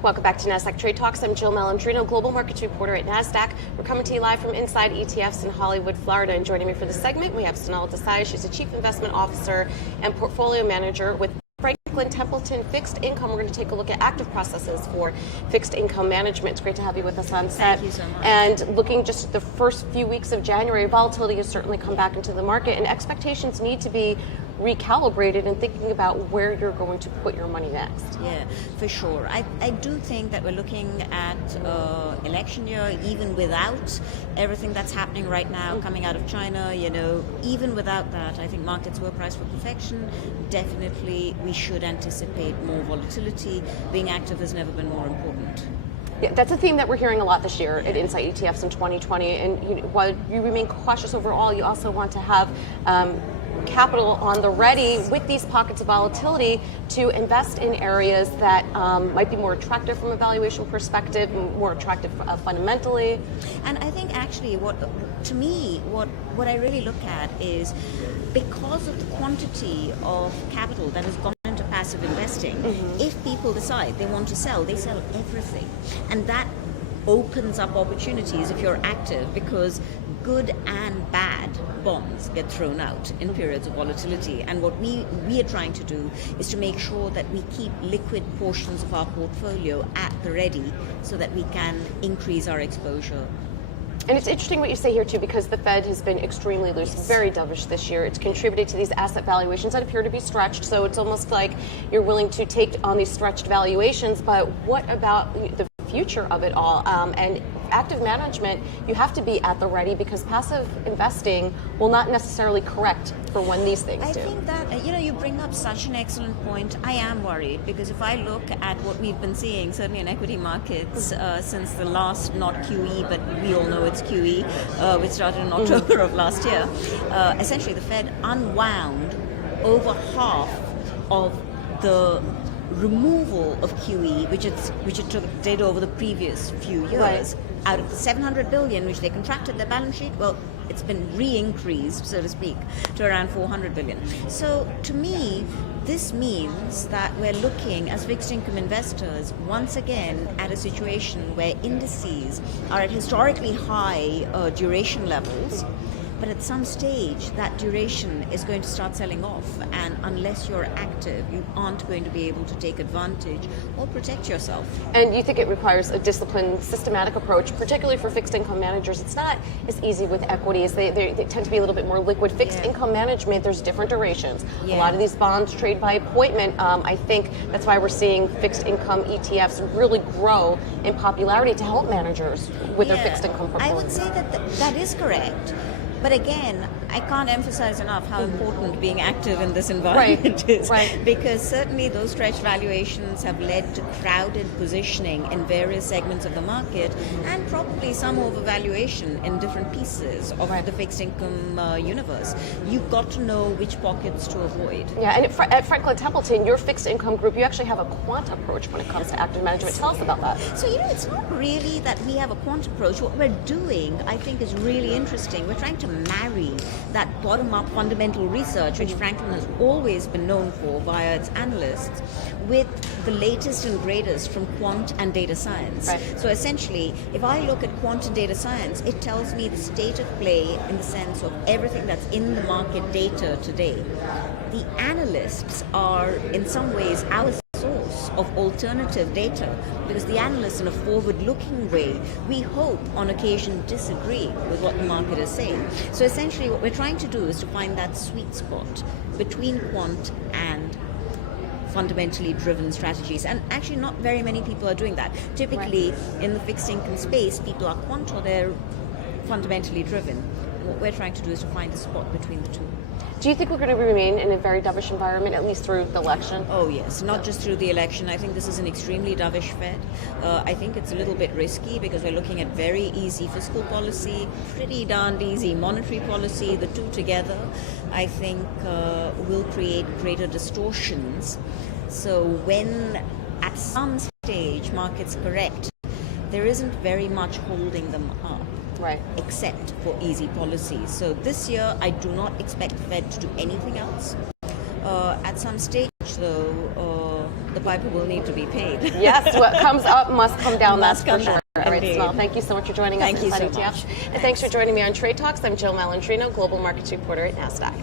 Welcome back to Nasdaq Trade Talks. I'm Jill Malandrino, Global Markets Reporter at Nasdaq. We're coming to you live from Inside ETFs in Hollywood, Florida. And joining me for this segment, we have Sonal Desai. She's the Chief Investment Officer and Portfolio Manager with Franklin Templeton Fixed Income. We're going to take a look at active processes for fixed income management. It's great to have you with us on set. Thank you so much. And looking just at the first few weeks of January, volatility has certainly come back into the market, and expectations need to be recalibrated and thinking about where you're going to put your money next. Yeah, for sure. I do think that we're looking at election year, even without everything that's happening right now coming out of China, even without that, I think markets were priced for perfection. Definitely we should anticipate more volatility. Being active has never been more important. Yeah, that's a theme that we're hearing a lot this year at Inside ETFs in 2020. And while you remain cautious overall, you also want to have capital on the ready with these pockets of volatility to invest in areas that might be more attractive from a valuation perspective, more attractive fundamentally. And I think actually what I really look at is, because of the quantity of capital that has gone into passive investing, if people decide they want to sell, they sell everything. And that opens up opportunities if you're active, because good and bad bonds get thrown out in periods of volatility. And what we are trying to do is to make sure that we keep liquid portions of our portfolio at the ready so that we can increase our exposure. And it's interesting what you say here too, because the Fed has been extremely loose, very dovish this year. It's contributed to these asset valuations that appear to be stretched. So it's almost like you're willing to take on these stretched valuations. But what about the future of it all? And active management, you have to be at the ready, because passive investing will not necessarily correct for when these things do. I think that, you bring up such an excellent point. I am worried, because if I look at what we've been seeing, certainly in equity markets, since the last, not QE, but we all know it's QE, which started in October of last year, essentially the Fed unwound over half of the removal of QE, which it did over the previous few years. Right. Out of the 700 billion which they contracted their balance sheet, well, it's been re-increased, so to speak, to around 400 billion. So to me, this means that we're looking as fixed income investors once again at a situation where indices are at historically high duration levels. But at some stage, that duration is going to start selling off, and unless you're active, you aren't going to be able to take advantage or protect yourself. And you think it requires a disciplined, systematic approach, particularly for fixed income managers. It's not as easy with equities. They tend to be a little bit more liquid. Fixed income management, there's different durations. A lot of these bonds trade by appointment. I think that's why we're seeing fixed income ETFs really grow in popularity to help managers with their fixed income portfolios. I would say that is correct. But again, I can't emphasize enough how important being active in this environment is. Right. Because certainly those stretched valuations have led to crowded positioning in various segments of the market, and probably some overvaluation in different pieces of the fixed income universe. You've got to know which pockets to avoid. Yeah, and at Franklin Templeton, your fixed income group, you actually have a quant approach when it comes to active management. Tell us about that. So, it's not really that we have a quant approach. What we're doing, I think, is really interesting. We're trying to marry that bottom-up fundamental research, which Franklin has always been known for via its analysts, with the latest and greatest from quant and data science. Right. So essentially, if I look at quant and data science, it tells me the state of play in the sense of everything that's in the market data today. The analysts are, in some ways, our source of alternative data, because the analysts, in a forward-looking way, we hope on occasion disagree with what the market is saying. So essentially what we're trying to do is to find that sweet spot between quant and fundamentally driven strategies. And actually not very many people are doing that. Typically in the fixed income space, people are quant or they're fundamentally driven. And what we're trying to do is to find a spot between the two. Do you think we're going to remain in a very dovish environment, at least through the election? Oh yes, not just through the election. I think this is an extremely dovish Fed. I think it's a little bit risky because we're looking at very easy fiscal policy, pretty darned easy monetary policy. The two together, I think, will create greater distortions. So when at some stage markets correct, there isn't very much holding them up. Right. Except for easy policies. So this year, I do not expect the Fed to do anything else. At some stage, So the piper will need to be paid. Yes, what comes up must come down, Must that's come for sure. down, All right, indeed. Sonal, thank you so much for joining us Thank you Inside so ETFs. much. And thanks for joining me on Trade Talks. I'm Jill Malandrino, Global Markets Reporter at Nasdaq.